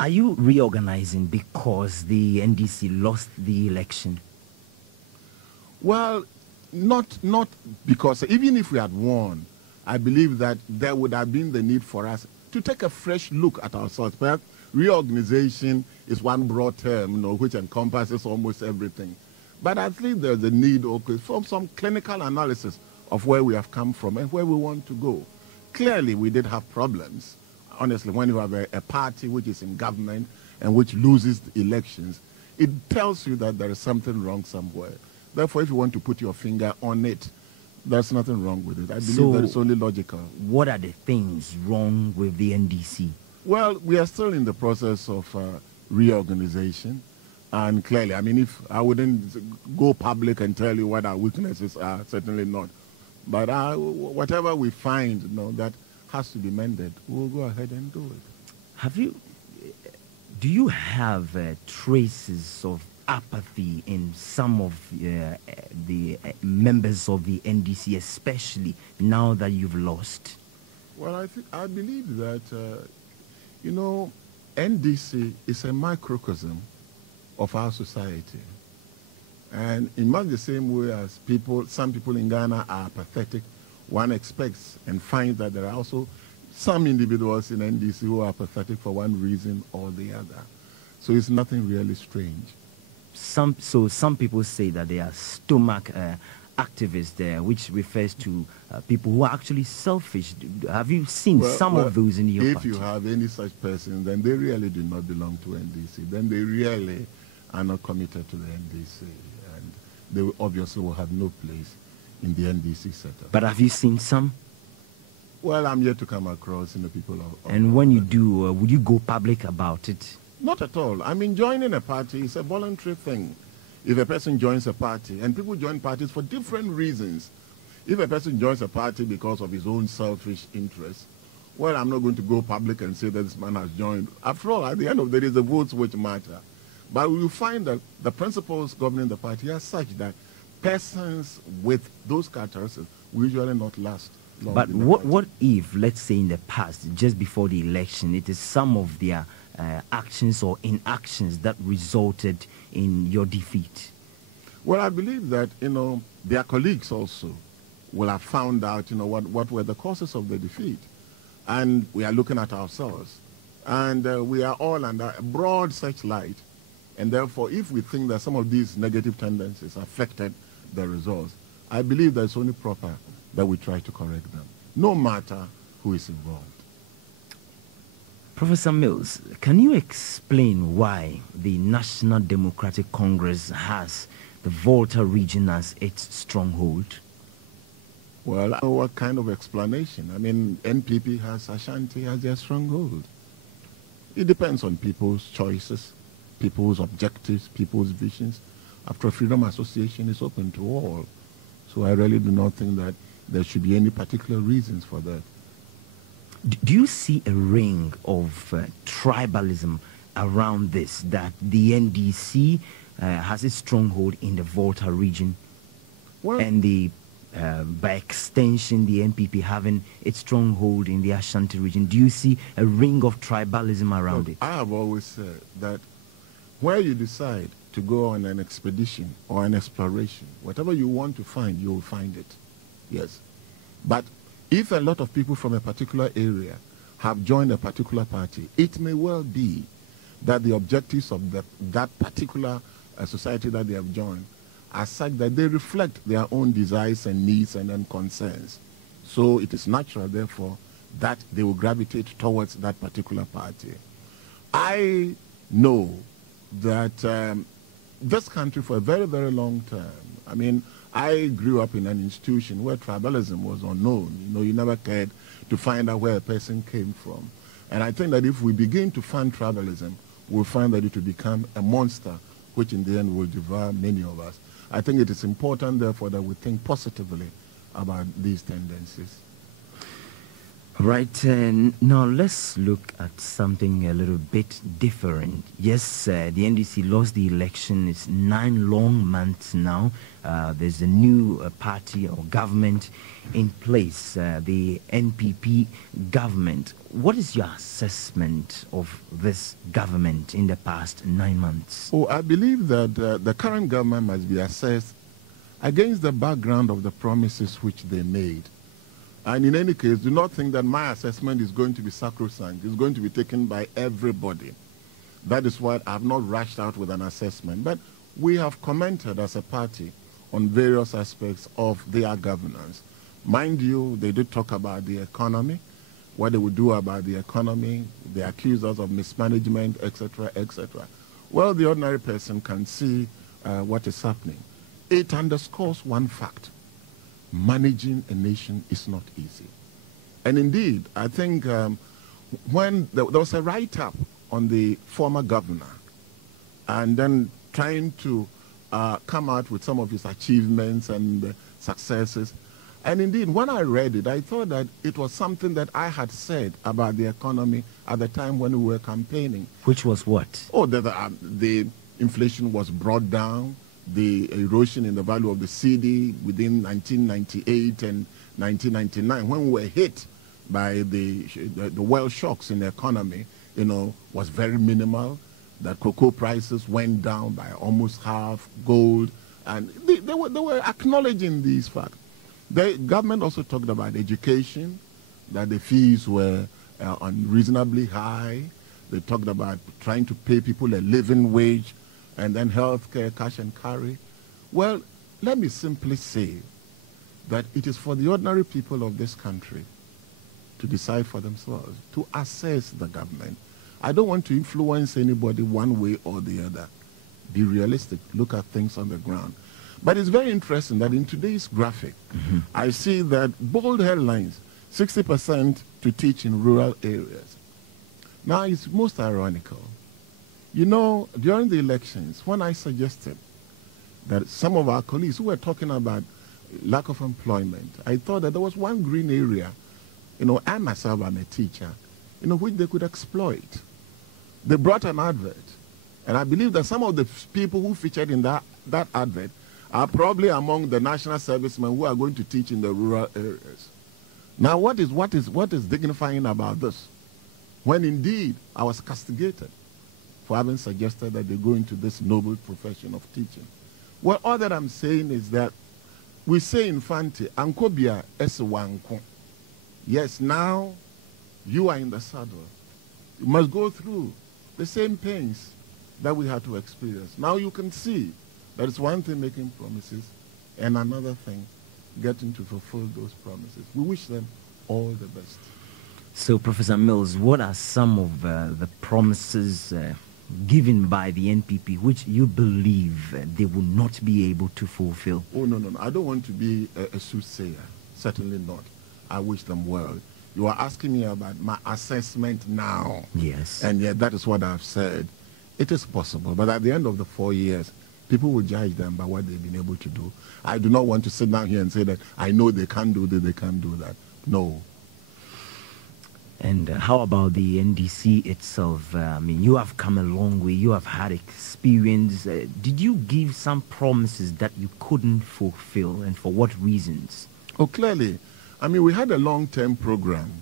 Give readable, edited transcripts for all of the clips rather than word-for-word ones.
Are you reorganizing because the NDC lost the election? Well, not because, even if we had won, I believe that there would have been the need for us to take a fresh look at ourselves. Perhaps reorganization is one broad term, which encompasses almost everything. But I think there's a need for some clinical analysis of where we have come from and where we want to go. Clearly, we did have problems. Honestly, when you have a party which is in government and which loses elections, it tells you that there is something wrong somewhere. Therefore, if you want to put your finger on it, there's nothing wrong with it. I believe that it's only logical. What are the things wrong with the NDC? Well, we are still in the process of reorganization. And clearly, I mean, if I wouldn't go public and tell you what our weaknesses are, certainly not. But whatever we find that has to be mended, we'll go ahead and do it. Do you have traces of apathy in some of the members of the NDC, especially now that you've lost? Well, I believe that, NDC is a microcosm of our society. And in much the same way as some people in Ghana are apathetic, one expects and finds that there are also some individuals in NDC who are apathetic for one reason or the other. So it's nothing really strange. Some people say that they are stomach activists there, which refers to people who are actually selfish. Have you seen some of those in your party? If you have any such person, then they really do not belong to NDC. Then they really are not committed to the NDC. And they obviously will have no place in the NDC setup. But have you seen some? Well, I'm yet to come across people. And when you do, would you go public about it? Not at all. I mean, joining a party is a voluntary thing. If a person joins a party, and people join parties for different reasons. If a person joins a party because of his own selfish interests, well, I'm not going to go public and say that this man has joined. After all, at the end of the day, the votes which matter. But we will find that the principles governing the party are such that persons with those characteristics will usually not last long. But what if, let's say in the past, just before the election, it is some of their actions or inactions that resulted in your defeat? Well, I believe that, their colleagues also will have found out, what were the causes of the defeat. And we are looking at ourselves. And we are all under a broad searchlight. And therefore, if we think that some of these negative tendencies affected the results, I believe that it's only proper that we try to correct them, no matter who is involved. Professor Mills, can you explain why the National Democratic Congress has the Volta region as its stronghold? Well, I don't know what kind of explanation. I mean, NPP has Ashanti as their stronghold. It depends on people's choices, people's objectives, people's visions. After all, Freedom Association is open to all. So I really do not think that there should be any particular reasons for that. Do you see a ring of tribalism around this, that the NDC has a stronghold in the Volta region, and by extension the NPP having its stronghold in the Ashanti region? Do you see a ring of tribalism around it? I have always said that where you decide to go on an expedition or an exploration, whatever you want to find, you will find it. Yes. But if a lot of people from a particular area have joined a particular party, it may well be that the objectives of that particular society that they have joined are such that they reflect their own desires and needs and then concerns. So it is natural, therefore, that they will gravitate towards that particular party. I know that this country for a very, very long time, I mean, I grew up in an institution where tribalism was unknown. You never cared to find out where a person came from. And I think that if we begin to fund tribalism, we'll find that it will become a monster, which in the end will devour many of us. I think it is important, therefore, that we think positively about these tendencies. Right, now let's look at something a little bit different. Yes, the NDC lost the election. It's 9 long months now. There's a new party or government in place, the NPP government. What is your assessment of this government in the past 9 months? Oh, I believe that the current government must be assessed against the background of the promises which they made. And in any case, do not think that my assessment is going to be sacrosanct. It's going to be taken by everybody. That is why I have not rushed out with an assessment. But we have commented as a party on various aspects of their governance. Mind you, they did talk about the economy, what they would do about the economy. They accuse us of mismanagement, etc., etc. Well, the ordinary person can see what is happening. It underscores one fact. Managing a nation is not easy. And indeed, I think when there was a write-up on the former governor and then trying to come out with some of his achievements and successes. And indeed, when I read it, I thought that it was something that I had said about the economy at the time when we were campaigning. Which was what? Oh, the inflation was brought down. The erosion in the value of the cedi within 1998 and 1999, when we were hit by the world shocks in the economy, was very minimal. That cocoa prices went down by almost half, gold, and they were acknowledging these facts. The government also talked about education, that the fees were unreasonably high. They talked about trying to pay people a living wage, and then healthcare, cash and carry. Well, let me simply say that it is for the ordinary people of this country to decide for themselves, to assess the government. I don't want to influence anybody one way or the other. Be realistic, look at things on the ground. But it's very interesting that in today's graphic, I see that bold headlines, 60% to teach in rural areas. Now, it's most ironical. During the elections, when I suggested that some of our colleagues who were talking about lack of employment, I thought that there was one green area, I myself am a teacher, which they could exploit. They brought an advert, and I believe that some of the people who featured in that advert are probably among the national servicemen who are going to teach in the rural areas. Now, what is dignifying about this? When indeed I was castigated for having suggested that they go into this noble profession of teaching. Well, all that I'm saying is that we say in Fanti, Ankobia Esewanko. Yes, now you are in the saddle. You must go through the same pains that we had to experience. Now you can see that it's one thing making promises and another thing getting to fulfill those promises. We wish them all the best. So, Professor Mills, what are some of the promises given by the NPP which you believe they will not be able to fulfill? Oh, no. I don't want to be a soothsayer. Certainly not. I wish them well. You are asking me about my assessment now. Yes. And yet that is what I've said. It is possible. But at the end of the 4 years, people will judge them by what they've been able to do. I do not want to sit down here and say that I know they can't do this, they can't do that. No. And how about the NDC itself? You have come a long way. You have had experience. Did you give some promises that you couldn't fulfill, and for what reasons? Oh, clearly. We had a long-term program.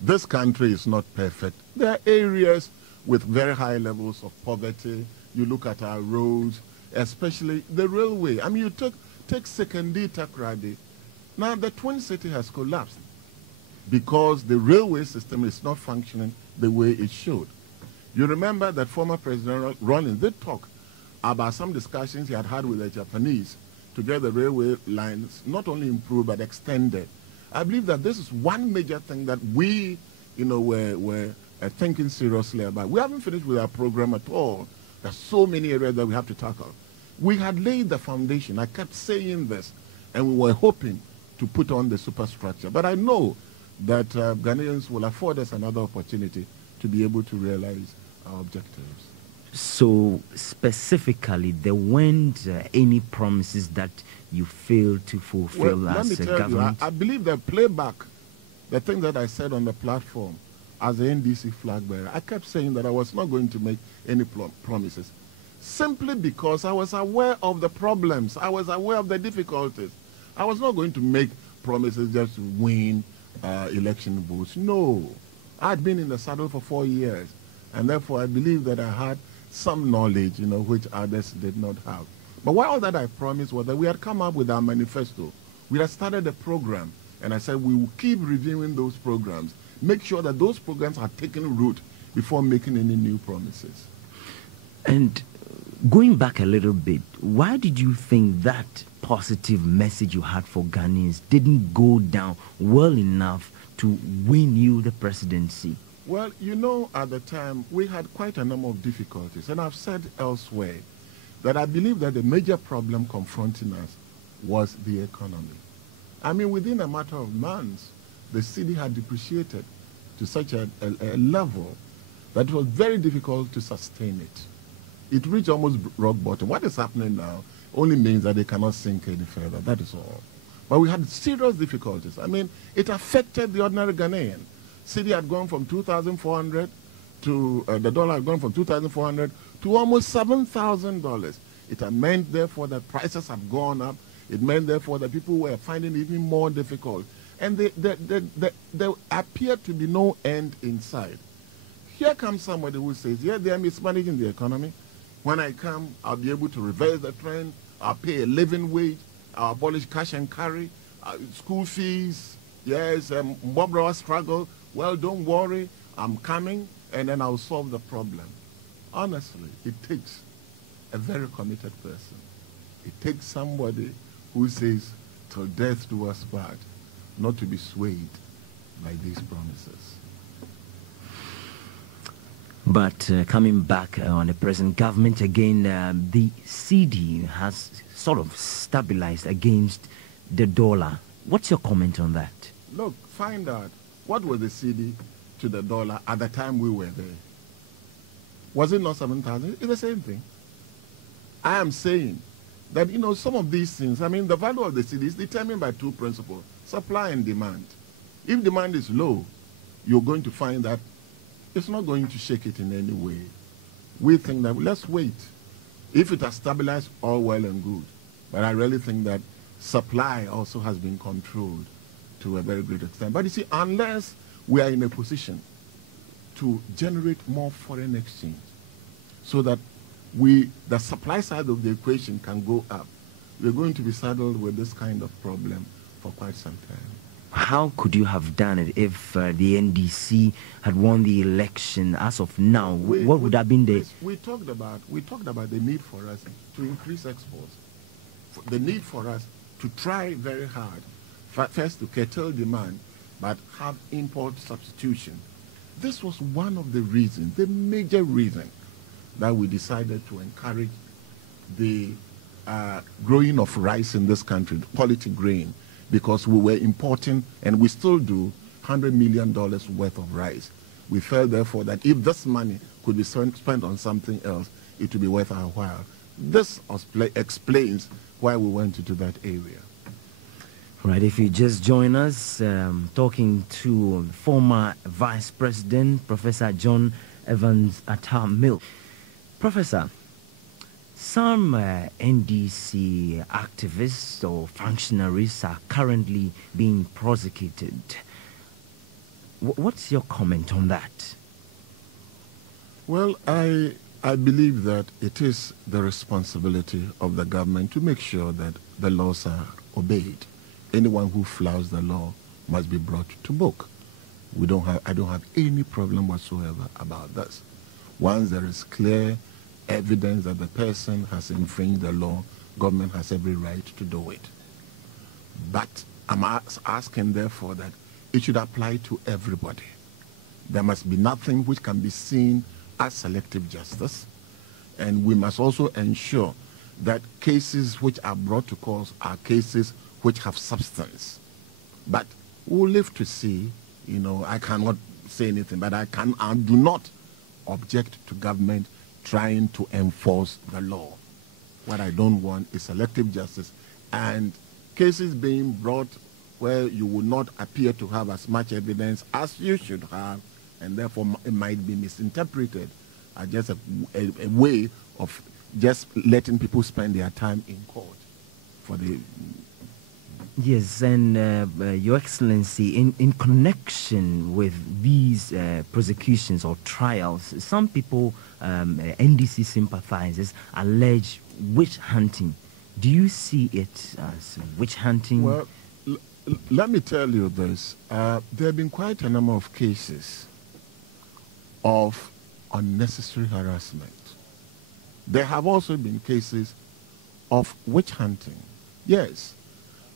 This country is not perfect. There are areas with very high levels of poverty. You look at our roads, especially the railway. You take Sekendi Takrady. Now, the Twin City has collapsed because the railway system is not functioning the way it should. You remember that former President Rawlings did talk about some discussions he had had with the Japanese to get the railway lines not only improved but extended. I believe that this is one major thing that we, were thinking seriously about. We haven't finished with our program at all. There's so many areas that we have to tackle. We had laid the foundation. I kept saying this, and we were hoping to put on the superstructure. But I know that Ghanaians will afford us another opportunity to be able to realize our objectives. So specifically, there weren't any promises that you failed to fulfill as a government? I believe the the thing that I said on the platform as the NDC flag bearer, I kept saying that I was not going to make any promises, simply because I was aware of the problems. I was aware of the difficulties. I was not going to make promises just to win election votes. No. I had been in the saddle for 4 years, and therefore I believe that I had some knowledge, which others did not have. But what all that I promised was that we had come up with our manifesto. We had started a program, and I said we will keep reviewing those programs, make sure that those programs are taking root before making any new promises. And going back a little bit, why did you think that positive message you had for Ghanaians didn't go down well enough to win you the presidency? Well, at the time, we had quite a number of difficulties. And I've said elsewhere that I believe that the major problem confronting us was the economy. I mean, within a matter of months, the cedi had depreciated to such a level that it was very difficult to sustain it. It reached almost rock bottom. What is happening now only means that they cannot sink any further. That is all. But we had serious difficulties. I mean, it affected the ordinary Ghanaian. Cedi had gone from 2,400 to, the dollar had gone from 2,400 to almost $7,000. It had meant, therefore, that prices had gone up. It meant, therefore, that people were finding it even more difficult. And there appeared to be no end in sight. Here comes somebody who says, yeah, they are mismanaging the economy. When I come, I'll be able to reverse the trend. I'll pay a living wage. I'll abolish cash and carry. School fees. Yes, Mbobra struggle. Well, don't worry. I'm coming, and then I'll solve the problem. Honestly, it takes a very committed person. It takes somebody who says, till death do us part, not to be swayed by these promises. But coming back on the present government again, the cedi has sort of stabilized against the dollar. What's your comment on that? Look, find out what was the cedi to the dollar at the time we were there. Was it not 7,000? It's the same thing. I am saying that, some of these things, I mean, the value of the cedi is determined by two principles, supply and demand. If demand is low, you're going to find that it's not going to shake it in any way. We think that, let's wait. If it has stabilized, all well and good. But I really think that supply also has been controlled to a very great extent. But you see, unless we are in a position to generate more foreign exchange so that the supply side of the equation can go up, we're going to be saddled with this kind of problem for quite some time. How could you have done it if the NDC had won the election as of now? What would have been the... We talked about the need for us to increase exports, the need for us to try very hard, first to curtail demand, but have import substitution. This was one of the reasons, the major reason, that we decided to encourage the growing of rice in this country, quality grain, because we were importing, and we still do, $100 million worth of rice. We felt, therefore, that if this money could be spent on something else, it would be worth our while. This explains why we went into that area. Right, if you just join us, talking to former Vice President, Professor John Evans Atta-Mills. Professor, some NDC activists or functionaries are currently being prosecuted. What's your comment on that? Well, I believe that it is the responsibility of the government to make sure that the laws are obeyed. Anyone who flouts the law must be brought to book. I don't have any problem whatsoever about this. Once there is clear evidence that the person has infringed the law, government has every right to do it. But I'm asking, therefore, that it should apply to everybody. There must be nothing which can be seen as selective justice, and we must also ensure that cases which are brought to court are cases which have substance. But we'll live to see. I cannot say anything, but I do not object to government trying to enforce the law. What I don't want is selective justice and cases being brought where you will not appear to have as much evidence as you should have, and therefore it might be misinterpreted as just a way of just letting people spend their time in court for the... Yes, and Your Excellency, in connection with these prosecutions or trials, some people, NDC sympathizers, allege witch hunting. Do you see it as witch hunting? Well, let me tell you this. There have been quite a number of cases of unnecessary harassment. There have also been cases of witch hunting. Yes.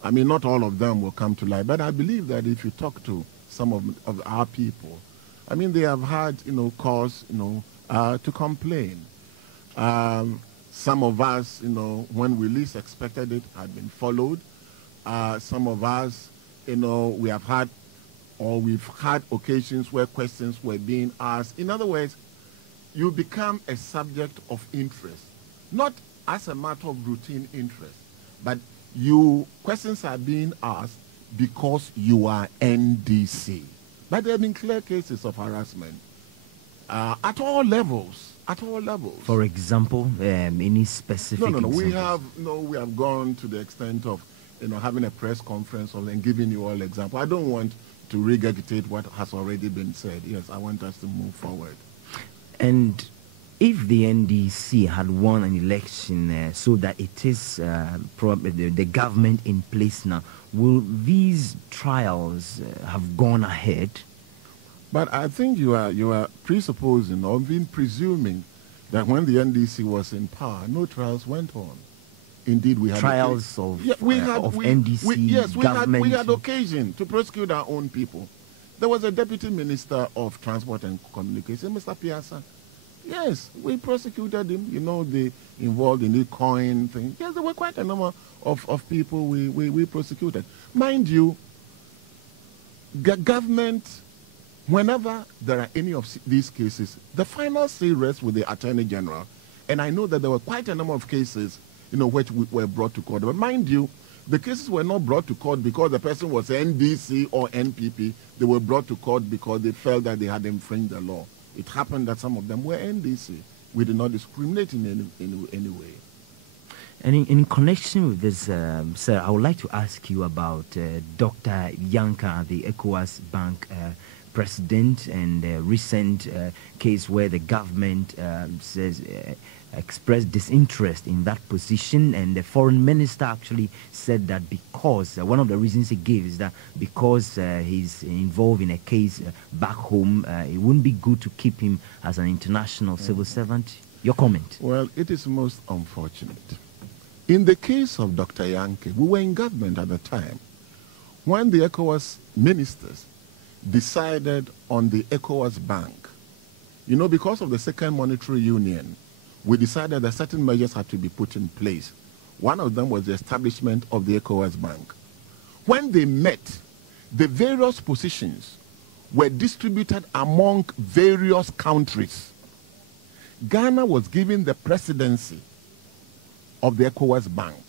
I mean, not all of them will come to light, but I believe that if you talk to some of our people, I mean, they have had, cause, to complain. Some of us, when we least expected it, had been followed. Some of us, we have had, or we've had occasions where questions were being asked. In other words, you become a subject of interest, not as a matter of routine interest, but questions are being asked because you are NDC. But there have been clear cases of harassment at all levels. At all levels. For example, any specific? No. We have gone to the extent of, having a press conference and giving you all examples. I don't want to regurgitate what has already been said. Yes, I want us to move forward. And if the NDC had won an election so that it is probably the government in place now, will these trials have gone ahead? But I think you are presupposing or being presuming that when the NDC was in power, no trials went on. Indeed, we had trials of NDC government. We had occasion to prosecute our own people. There was a deputy minister of transport and communication, Mr. Piazza. Yes, we prosecuted him. They involved in the coin thing. Yes, there were quite a number of people we prosecuted. Mind you, government, whenever there are any of these cases, the final say rests with the Attorney General. And I know that there were quite a number of cases, which were brought to court. But mind you, the cases were not brought to court because the person was NDC or NPP. They were brought to court because they felt that they had infringed the law. It happened that some of them were NDC. We did not discriminate in any way. And in connection with this, sir, I would like to ask you about Dr. Yankey, the ECOWAS Bank president, and a recent case where the government says expressed disinterest in that position, and the foreign minister actually said that because one of the reasons he gave is that because he's involved in a case back home, it wouldn't be good to keep him as an international civil servant. Your comment? Well, it is most unfortunate. In the case of Dr. Yankey, we were in government at the time when the ECOWAS ministers decided on the ECOWAS Bank. Because of the second monetary union, we decided that certain measures had to be put in place. One of them was the establishment of the ECOWAS Bank. When they met, the various positions were distributed among various countries. Ghana was given the presidency of the ECOWAS Bank,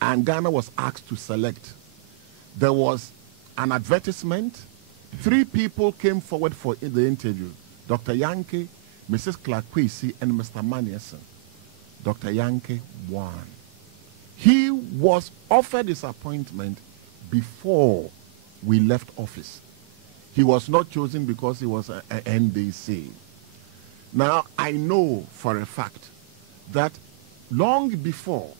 and Ghana was asked to select. There was an advertisement. 3 people came forward for the interview: Dr. Yankey, Mrs. Clark-Kwesi, and Mr. Manierson. Dr. Yankey won. He was offered his appointment before we left office. He was not chosen because he was an NDC. Now, I know for a fact that long before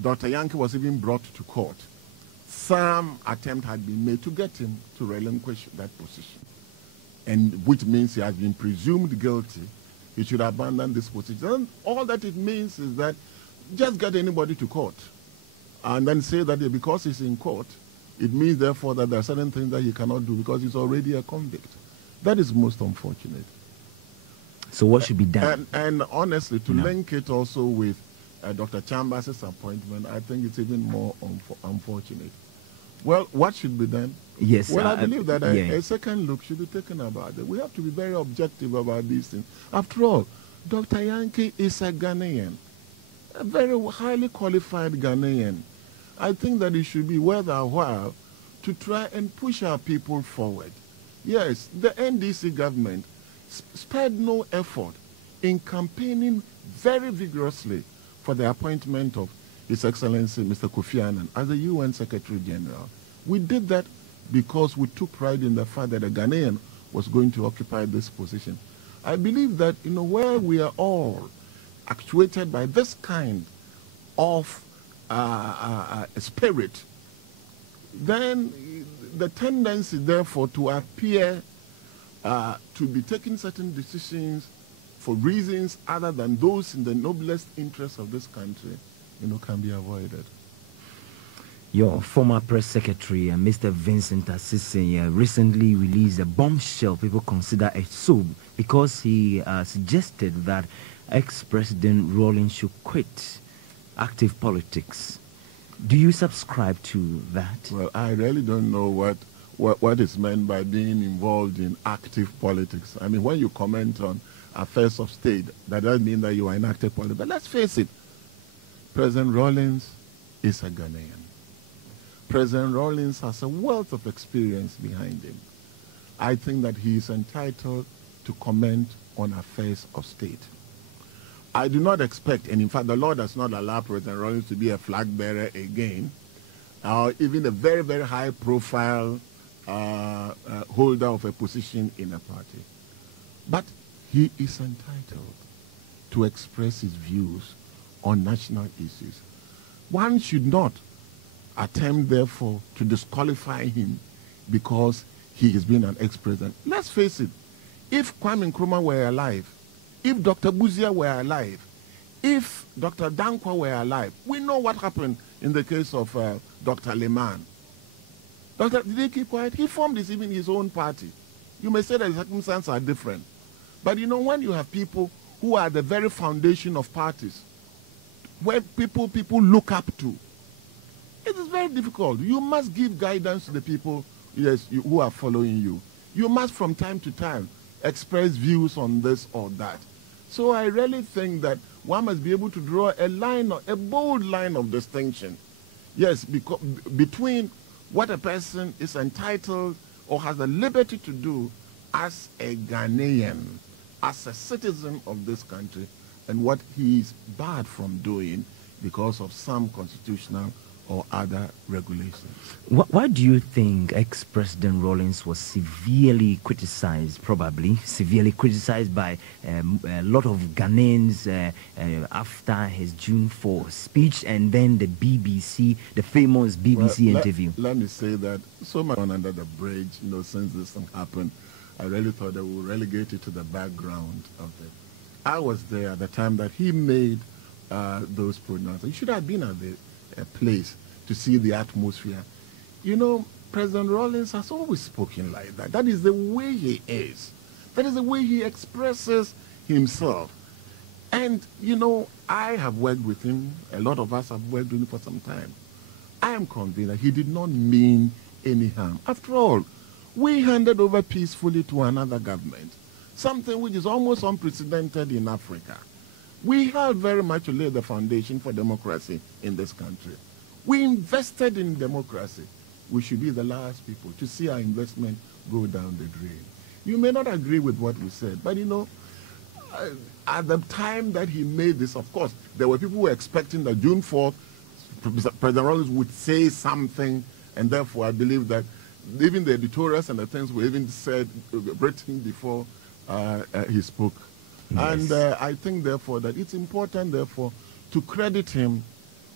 Dr. Yankey was even brought to court, some attempt had been made to get him to relinquish that position, and which means he has been presumed guilty. He should abandon this position. And all that it means is that just get anybody to court and then say that because he's in court, it means therefore that there are certain things that he cannot do because he's already a convict. That is most unfortunate. So what should be done? And honestly, to link it also with Dr. Chambers' appointment, I think it's even more unfortunate. Well, what should be done? Yes. Well, I believe that a second look should be taken about it. We have to be very objective about these things. After all, Dr. Yankey is a Ghanaian, a very highly qualified Ghanaian. I think that it should be worth our while to try and push our people forward. Yes, the NDC government spared no effort in campaigning very vigorously for the appointment of His Excellency Mr. Kofi as the UN Secretary General. We did that because we took pride in the fact that a Ghanaian was going to occupy this position. I believe that, where we are all actuated by this kind of spirit, then the tendency, therefore, to appear to be taking certain decisions for reasons other than those in the noblest interests of this country, can be avoided. Your former press secretary, Mr. Vincent Assisi, recently released a bombshell people consider a soap because he suggested that ex-President Rawlings should quit active politics. Do you subscribe to that? Well, I really don't know what is meant by being involved in active politics. I mean, when you comment on affairs of state, that doesn't mean that you are in active politics. But let's face it, President Rawlings is a Ghanaian. President Rawlings has a wealth of experience behind him. I think that he is entitled to comment on affairs of state. I do not expect, and in fact, the law does not allow President Rawlings to be a flag bearer again, or even a very, very high-profile holder of a position in a party. But he is entitled to express his views on national issues. One should not attempt, therefore, to disqualify him because he has been an ex-president. Let's face it, if Kwame Nkrumah were alive, if Dr. Buzia were alive, if Dr. Dankwa were alive, we know what happened in the case of Dr. Lehman. Did he keep quiet? He formed even his own party. You may say that the circumstances are different. But when you have people who are the very foundation of parties, where people look up to, it is very difficult. You must give guidance to the people who are following you. You must, from time to time, express views on this or that. So I really think that one must be able to draw a bold line of distinction. Yes, between what a person is entitled or has the liberty to do as a Ghanaian, as a citizen of this country, and what he is barred from doing because of some constitutional or other regulations. Why do you think ex-President Rawlings was severely criticized, probably severely criticized by a lot of Ghanaians after his June 4 speech and then the BBC, the famous BBC interview? Let me say that so much under the bridge, since this thing happened, I really thought that we would relegate it to the background of it. I was there at the time that he made those pronouncements. He should have been at the place to see the atmosphere. President Rawlings has always spoken like that. That is the way he is. That is the way he expresses himself. And, I have worked with him. A lot of us have worked with him for some time. I am convinced that he did not mean any harm. After all, we handed over peacefully to another government, something which is almost unprecedented in Africa. We helped very much to lay the foundation for democracy in this country. We invested in democracy. We should be the last people to see our investment go down the drain. You may not agree with what we said, but at the time that he made this, of course, there were people who were expecting that June 4th, President Rawlings would say something, and therefore I believe that even the editorials and the things were even said, written before he spoke. Yes. And I think, therefore, that it's important, therefore, to credit him,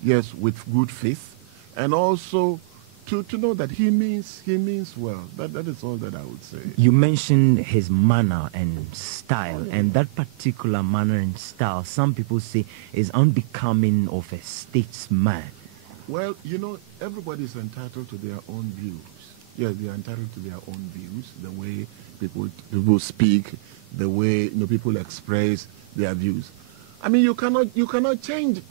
yes, with good faith, and also to know that he means well. That is all that I would say. You mentioned his manner and style, and that particular manner and style, some people say, is unbecoming of a statesman. Well, everybody is entitled to their own views. Yes, they are entitled to their own views, the way people speak, the way people express their views. I mean, you cannot change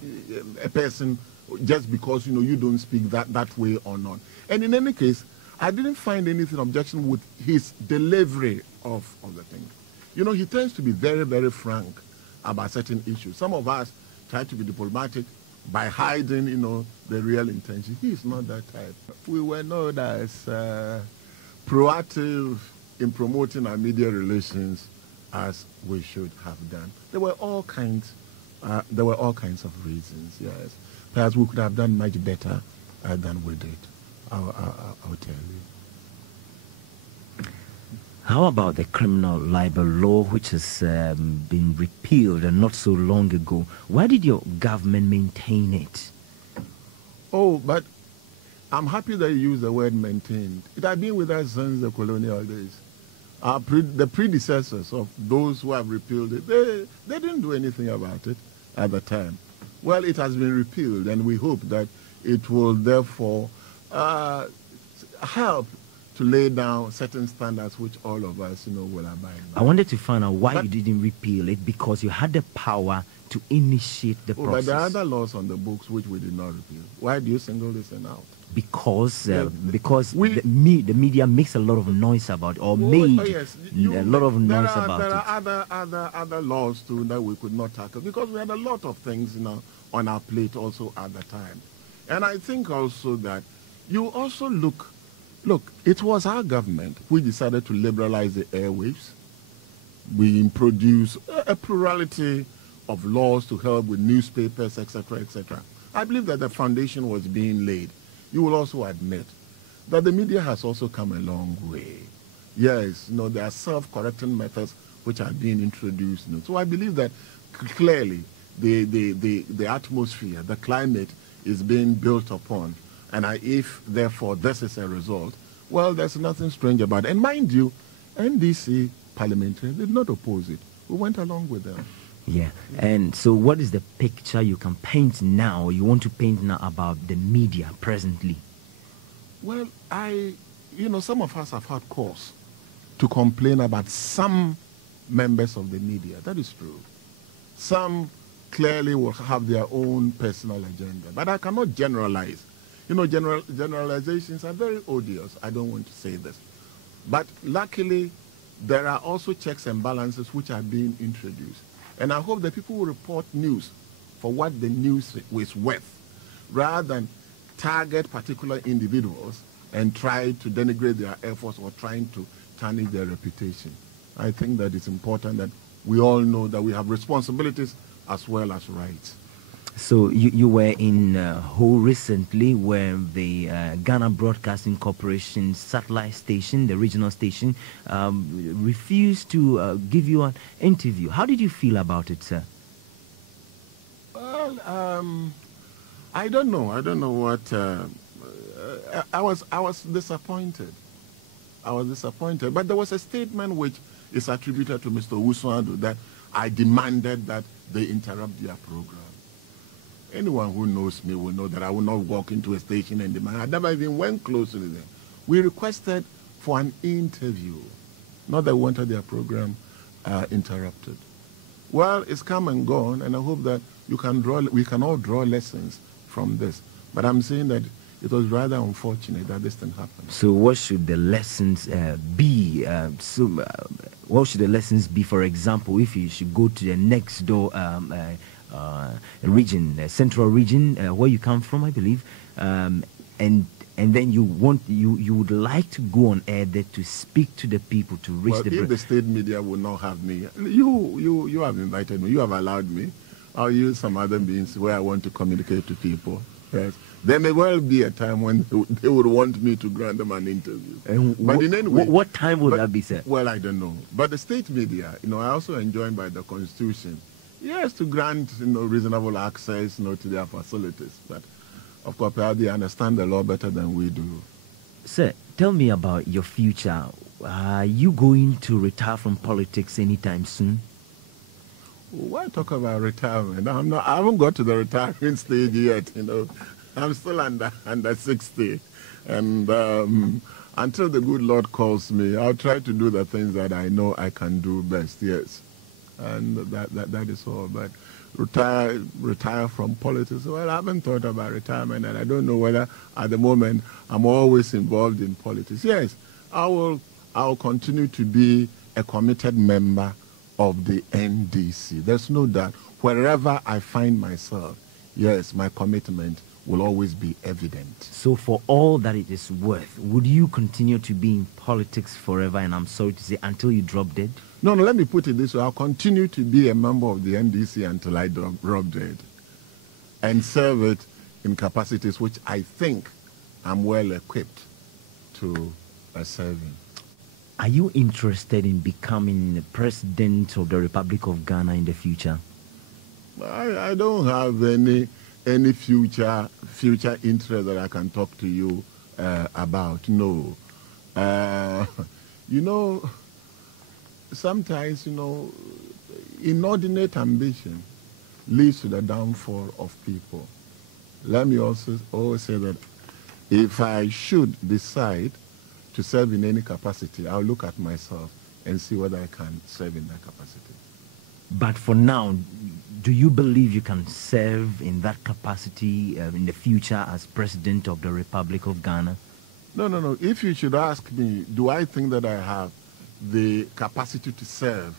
a person just because you don't speak that way or not. And in any case, I didn't find anything objection with his delivery of the thing. He tends to be very, very frank about certain issues. Some of us try to be diplomatic. by hiding, the real intention. He is not that type. We were known as proactive in promoting our media relations as we should have done. There were all kinds of reasons, yes. Perhaps we could have done much better than we did. I'll tell you. How about the criminal libel law, which has been repealed not so long ago? Why did your government maintain it? Oh, but I'm happy that you use the word maintained. It had been with us since the colonial days. The predecessors of those who have repealed it, they didn't do anything about it at the time. Well, it has been repealed, and we hope that it will therefore help to lay down certain standards which all of us, will abide by. I wanted to find out why you didn't repeal it, because you had the power to initiate the process. But there are other laws on the books which we did not repeal. Why do you single this one out? Because the media makes a lot of noise about, or made a lot of noise about it. There are other laws too that we could not tackle, because we had a lot of things on our plate also at the time. And I think also that you also look, it was our government who decided to liberalize the airwaves. We introduced a plurality of laws to help with newspapers, etc., etc. I believe that the foundation was being laid. You will also admit that the media has also come a long way. Yes, there are self-correcting methods which are being introduced. So I believe that clearly the atmosphere, the climate is being built upon. And if, therefore, this is a result, well, there's nothing strange about it. And mind you, NDC parliamentarians did not oppose it. We went along with them. Yeah. And so what is the picture you can paint now, you want to paint now about the media presently? Well, some of us have had cause to complain about some members of the media. That is true. Some clearly will have their own personal agenda. But I cannot generalize. Generalizations are very odious. I don't want to say this. But luckily, there are also checks and balances which are being introduced. And I hope that people will report news for what the news is worth, rather than target particular individuals and try to denigrate their efforts or trying to tarnish their reputation. I think that it's important that we all know that we have responsibilities as well as rights. So you were in Ho recently, where the Ghana Broadcasting Corporation satellite station, the regional station, refused to give you an interview. How did you feel about it, sir? Well, I don't know. I don't know what. I was disappointed. I was disappointed. But there was a statement which is attributed to Mr. Wusuando that I demanded that they interrupt their program. Anyone who knows me will know that I will not walk into a station and demand. I never even went close to them. We requested for an interview, not that we wanted their program interrupted. Well, it's come and gone, and I hope that we can all draw lessons from this. But I'm saying that it was rather unfortunate that this thing happened. So what should the lessons be? What should the lessons be, for example, if you should go to the next door region, central region, where you come from, I believe, and then you would like to go on air there to speak to the people, to reach if the state media would not have me, you have invited me, you have allowed me. I'll use some other means where I want to communicate to people. Yes. There may well be a time when they would want me to grant them an interview. But in any way, what time would that be, sir? Well, I don't know. But the state media, I also enjoined by the Constitution, yes, to grant reasonable access to their facilities. But of course, perhaps they understand the law better than we do. Sir, tell me about your future. Are you going to retire from politics anytime soon? Why talk about retirement? I haven't got to the retirement stage yet. I'm still under 60, and until the good Lord calls me, I'll try to do the things that I know I can do best. Yes, and that is all. But retire from politics. Well, I haven't thought about retirement, and I don't know whether at the moment I'm always involved in politics. Yes, I will continue to be a committed member of the NDC. There's no doubt. Wherever I find myself, yes, my commitment will always be evident. So for all that it is worth, would you continue to be in politics forever, and I'm sorry to say, until you drop dead? No, let me put it this way. I'll continue to be a member of the NDC until I drop dead and serve it in capacities which I think I'm well equipped to serve in. Are you interested in becoming the President of the Republic of Ghana in the future? I don't have any future interest that I can talk to you about. No. Sometimes, inordinate ambition leads to the downfall of people. Let me also always say that if I should decide to serve in any capacity, I'll look at myself and see whether I can serve in that capacity. But for now, do you believe you can serve in that capacity in the future as President of the Republic of Ghana? No. If you should ask me, do I think that I have the capacity to serve?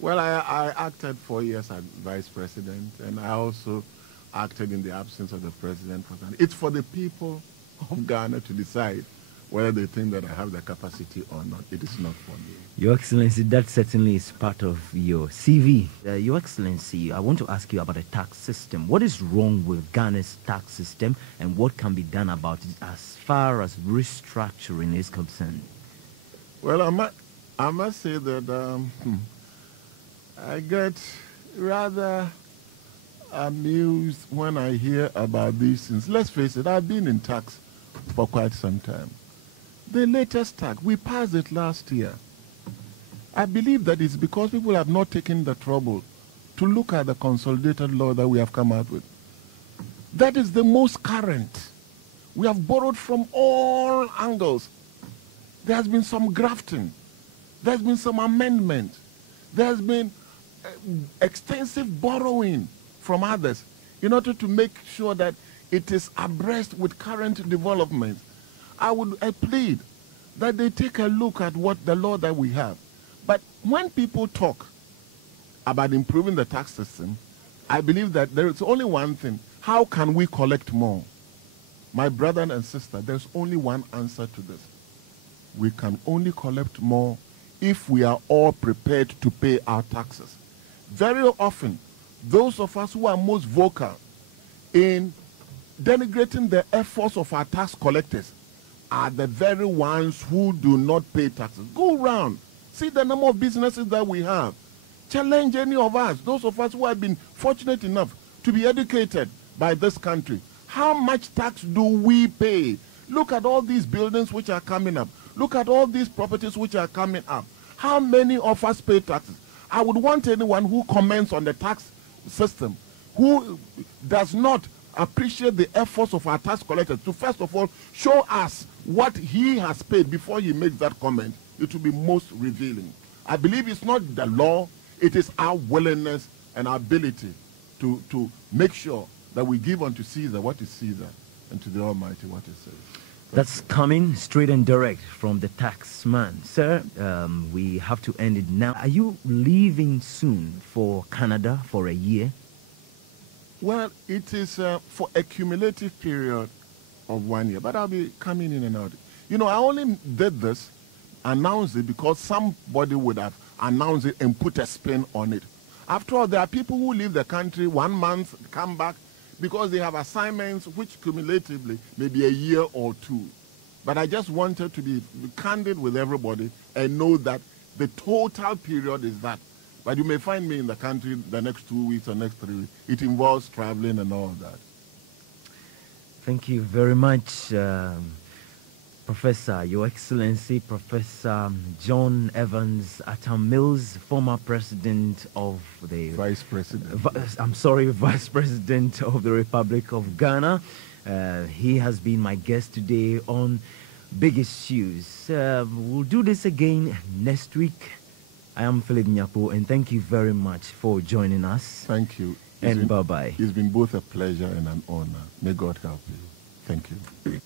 Well, I acted 4 years as Vice President, and I also acted in the absence of the President for Ghana. It's for the people of Ghana to decide whether they think that I have the capacity or not. It is not for me. Your Excellency, that certainly is part of your CV. Your Excellency, I want to ask you about the tax system. What is wrong with Ghana's tax system, and what can be done about it as far as restructuring is concerned? Well, I must say that I get rather amused when I hear about these things. Let's face it, I've been in tax for quite some time. The latest tax, we passed it last year. I believe that it's because people have not taken the trouble to look at the consolidated law that we have come out with. That is the most current. We have borrowed from all angles. There has been some grafting. There has been some amendment. There has been extensive borrowing from others in order to make sure that it is abreast with current developments. I plead that they take a look at what the law that we have. But when people talk about improving the tax system, I believe that there is only one thing. How can we collect more? My brother and sister, there's only one answer to this. We can only collect more if we are all prepared to pay our taxes. Very often, those of us who are most vocal in denigrating the efforts of our tax collectors are the very ones who do not pay taxes. Go around, see the number of businesses that we have. Challenge any of us, those of us who have been fortunate enough to be educated by this country. How much tax do we pay? Look at all these buildings which are coming up. Look at all these properties which are coming up. How many of us pay taxes? I would want anyone who comments on the tax system, who does not appreciate the efforts of our tax collectors, to first of all show us what he has paid before he makes that comment. It will be most revealing. I believe it's not the law, it is our willingness and our ability to make sure that we give unto Caesar what is Caesar and to the Almighty what is Caesar. That's coming straight and direct from the tax man. Sir, we have to end it now. Are you leaving soon for Canada for a year? Well, it is for a cumulative period of 1 year, but I'll be coming in and out. I only did this, announced it, because somebody would have announced it and put a spin on it. After all, there are people who leave the country 1 month, come back, because they have assignments which cumulatively may be a year or two. But I just wanted to be candid with everybody and know that the total period is that. But you may find me in the country the next 2 weeks or next 3 weeks. It involves traveling and all that. Thank you very much, Professor, Your Excellency, Professor John Evans Atta-Mills, former President of the... Vice President. Vice President of the Republic of Ghana. He has been my guest today on Big Issues. We'll do this again next week. I am Phillip Nyakpo, and thank you very much for joining us. Thank you. And bye-bye. It's been both a pleasure and an honor. May God help you. Thank you.